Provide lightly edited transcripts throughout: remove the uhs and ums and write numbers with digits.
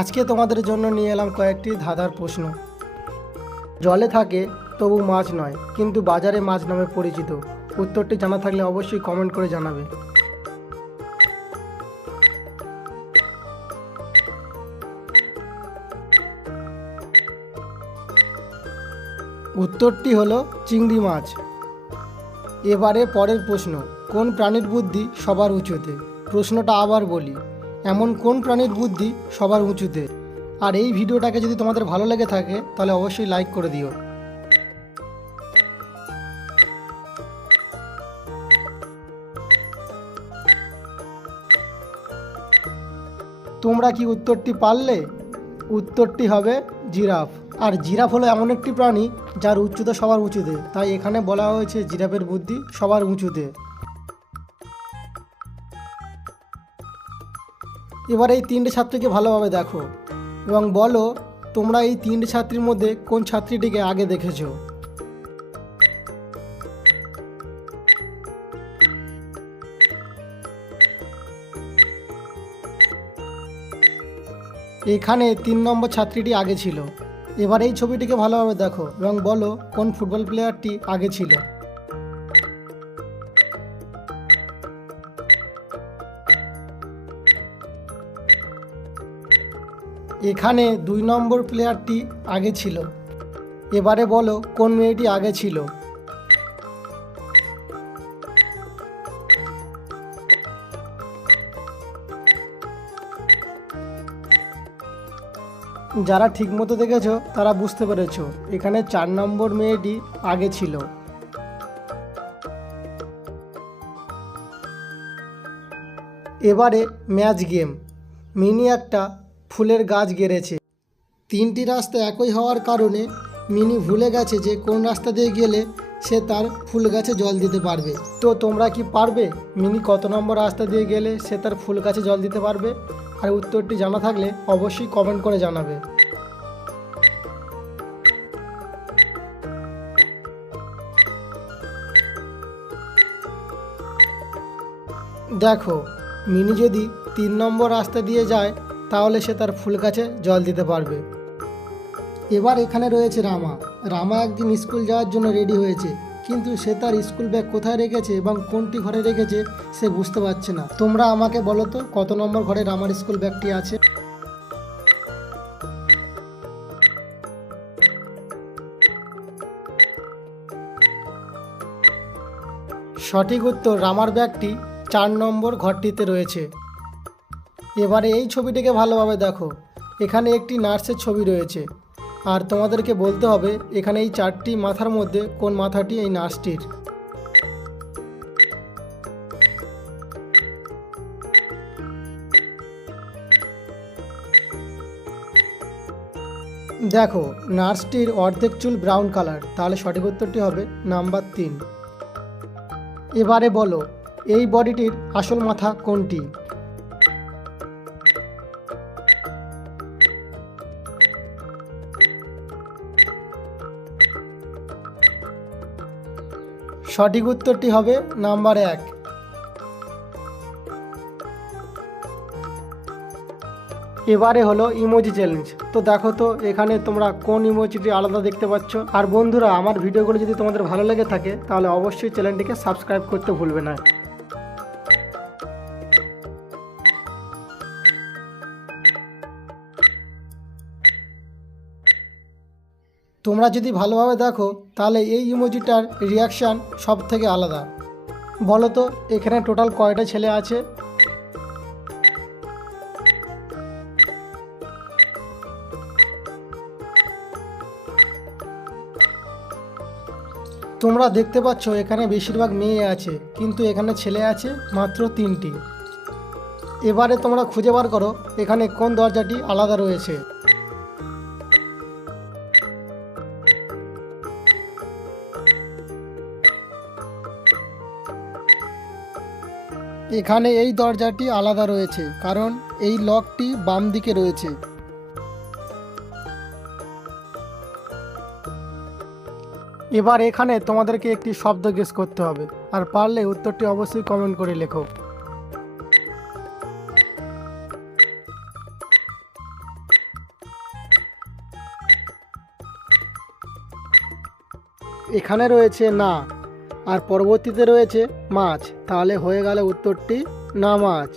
আজকে তোমাদের জন্য নিয়ে এলাম কয়েকটি ধাঁধার প্রশ্ন। জলে থাকে তবু মাছ নয়, কিন্তু বাজারে মাছ নামে পরিচিত। উত্তরটি জানা থাকলে অবশ্যই কমেন্ট করে জানাবে। উত্তরটি হলো চিংড়ি মাছ। এবারে পরের প্রশ্ন, কোন প্রাণীর বুদ্ধি সবার উঁচুতে? প্রশ্নটা আবার বলি, এমন কোন প্রাণীর বুদ্ধি সবার উঁচুতে? আর এই ভিডিওটাকে যদি তোমাদের ভালো লেগে থাকে তাহলে অবশ্যই লাইক করে দিও। তোমরা কি উত্তরটি পারলে? উত্তরটি হবে জিরাফ। আর জিরাফ হলো এমন একটি প্রাণী যার উচ্চতা সবার উঁচুতে, তাই এখানে বলা হয়েছে জিরাফের বুদ্ধি সবার উঁচুতে। এবার এই তিনটে ছাত্রীকে ভালোভাবে দেখো এবং বলো তোমরা এই তিনটে ছাত্রীর মধ্যে কোন ছাত্রীটিকে আগে দেখেছো। এখানে 3 নম্বর ছাত্রীটি আগে ছিল। এবার এই ছবিটিকে ভালোভাবে দেখো এবং বলো কোন ফুটবল প্লেয়ারটি আগে ছিল। এখানে 2 নম্বর প্লেয়ারটি আগে ছিল। এবারে বলো কোন মেয়েটি আগে ছিল। যারা ঠিকমতো দেখেছো তারা বুঝতে পেরেছো, এখানে 4 নম্বর মেয়েটি আগে ছিল। এবারে ম্যাচ গেম। মিনি একটা ফুলের গাছ গেড়েছে। 3টি রাস্তা একই হওয়ার কারণে মিনি ভুলে গেছে যে কোন রাস্তা দিয়ে গেলে সে তার ফুল গাছে জল দিতে পারবে। তো তোমরা কি পারবে মিনি কত নম্বর রাস্তা দিয়ে গেলে সে তার ফুল গাছে জল দিতে পারবে? আর উত্তরটি জানা থাকলে অবশ্যই কমেন্ট করে জানাবে। দেখো, মিনি যদি 3 নম্বর রাস্তা দিয়ে যায় তাহলে সে তার ফুল গাছে জল দিতে পারবে। এবার এখানে রয়েছে রামা। রামা একদিন স্কুল যাওয়ার জন্য রেডি হয়েছে, কিন্তু সে তার স্কুল ব্যাগ কোথায় রেখেছে এবং কোনটি ঘরে রেখেছে সে বুঝতে পারছে না। তোমরা আমাকে বলো তো কত নম্বর ঘরে রামার স্কুল ব্যাগটি আছে? সঠিক উত্তর, রামার ব্যাগটি 4 নম্বর ঘরটিতে রয়েছে। এবারে এই ছবিটিকে ভালোভাবে দেখো। এখানে একটি নার্সের ছবি রয়েছে, আর তোমাদেরকে বলতে হবে এখানে এই 4টি মাথার মধ্যে কোন মাথাটি এই নার্সটির। দেখো, নার্সটির অর্ধেক চুল ব্রাউন কালার, তাহলে সঠিক উত্তরটি হবে নাম্বার 3। এবারে বলো এই বডিটির আসল মাথা কোনটি? সঠিক উত্তরটি হবে নাম্বার 1। এবারে হলো ইমোজি চ্যালেঞ্জ। তো দেখো তো এখানে তোমরা কোন ইমোজিটি আলাদা দেখতে পাচ্ছ। আর বন্ধুরা, আমার ভিডিওগুলো যদি তোমাদের ভালো লেগে থাকে তাহলে অবশ্যই চ্যানেলটিকে সাবস্ক্রাইব করতে ভুলবে না। তোমরা যদি ভালোভাবে দেখো তাহলে এই ইমোজিটার রিয়াকশান সব থেকে আলাদা। বলো তো এখানে টোটাল কয়টা ছেলে আছে? তোমরা দেখতে পাচ্ছ এখানে বেশিরভাগ মেয়ে আছে, কিন্তু এখানে ছেলে আছে মাত্র 3টি। এবারে তোমরা খুঁজে বার করো এখানে কোন দরজাটি আলাদা রয়েছে। এখানে এই দরজাটি আলাদা রয়েছে কারণ এই লকটি বাম দিকে রয়েছে। এবার এখানে তোমাদেরকে একটি শব্দ গেস করতে হবে, আর পারলে উত্তরটি অবশ্যই কমেন্ট করে লেখো। এখানে রয়েছে না, আর পরবর্তীতে রয়েছে মাছ, তাহলে হয়ে গেল উত্তরটি না মাছ।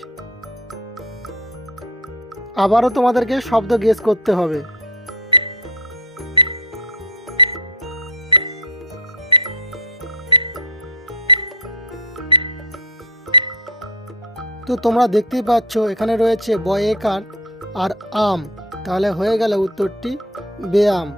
আবারও তোমাদেরকে শব্দ গেস করতে হবে। তো তোমরা দেখতেই পাচ্ছ এখানে রয়েছে বয়েকার আর আম, তাহলে হয়ে গেল উত্তরটি ব্যায়াম।